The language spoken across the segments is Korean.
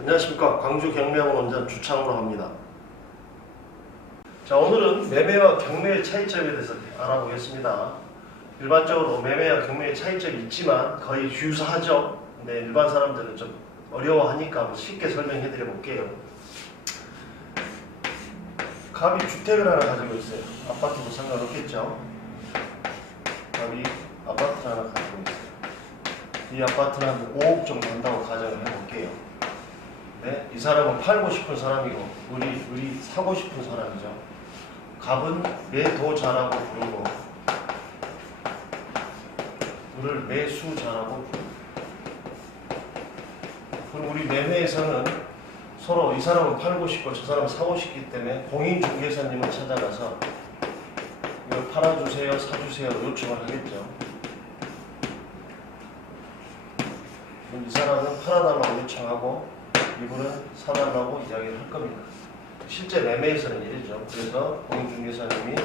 안녕하십니까 광주 경매원 원장 주창으로 합니다. 자 오늘은 매매와 경매의 차이점에 대해서 알아보겠습니다. 일반적으로 매매와 경매의 차이점이 있지만 거의 유사하죠. 근데 일반 사람들은 좀 어려워하니까 쉽게 설명해 드려 볼게요. 갑이 주택을 하나 가지고 있어요. 아파트도 상관없겠죠. 갑이 아파트 하나 가지고 있어요. 이 아파트는 한 5억 정도 한다고 가정을 해볼게요. 네, 이 사람은 팔고 싶은 사람이고 우리 우리 사고 싶은 사람이죠. 갑은 매도자라고 부르고 우를 매수자라고 그럼 우리 매매에서는 서로 이 사람은 팔고 싶고 저 사람은 사고 싶기 때문에 공인중개사님을 찾아가서 이걸 팔아주세요, 사주세요 요청을 하겠죠. 이 사람은 팔아달라고 요청하고 이분은 사달라고 이야기를 할 겁니다. 실제 매매에서는 이러죠. 그래서 공인중개사님이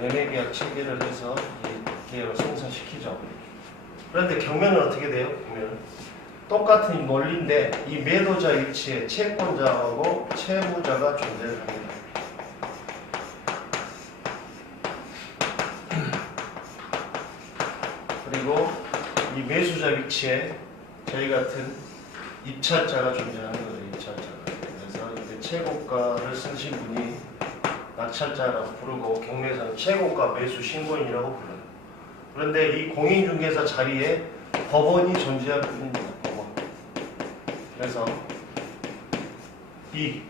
매매계약 체계를 해서 이 계약을 성사시키죠. 그런데 경매는 어떻게 돼요? 경매는 똑같은 이 논리인데 이 매도자 위치에 채권자하고 채무자가 존재를 합니다. 그리고 이 매수자 위치에 저희 같은 입찰자가 존재하는 거죠. 입찰자가. 그래서 이제 최고가를 쓰신 분이 낙찰자라고 부르고 경매에서는 최고가 매수 신고인이라고 불러요. 그런데 이 공인중개사 자리에 법원이 존재할 뿐입니다. 법원. 그래서 이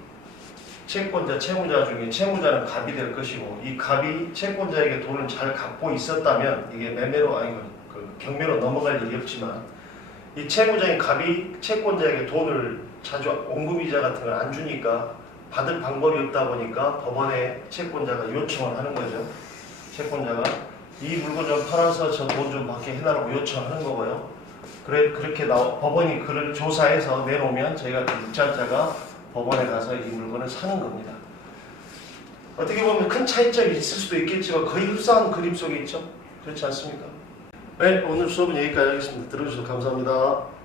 채권자, 채무자 중에 채무자는 갑이 될 것이고 이 갑이 채권자에게 돈을 잘 갚고 있었다면 이게 매매로 아니 그 경매로 넘어갈 일이 없지만 이 채무자인 갑이 채권자에게 돈을 자주 원금이자 같은 걸 안 주니까 받을 방법이 없다 보니까 법원에 채권자가 요청을 하는 거죠. 채권자가 이 물건 좀 팔아서 저 돈 좀 받게 해달라고 요청하는 거고요. 그래 그렇게 나 법원이 그를 조사해서 내놓으면 저희가 그 입찰자가 법원에 가서 이 물건을 사는 겁니다. 어떻게 보면 큰 차이점이 있을 수도 있겠지만 거의 흡사한 그림 속에 있죠. 그렇지 않습니까? 네, 오늘 수업은 여기까지 하겠습니다. 들어주셔서 감사합니다.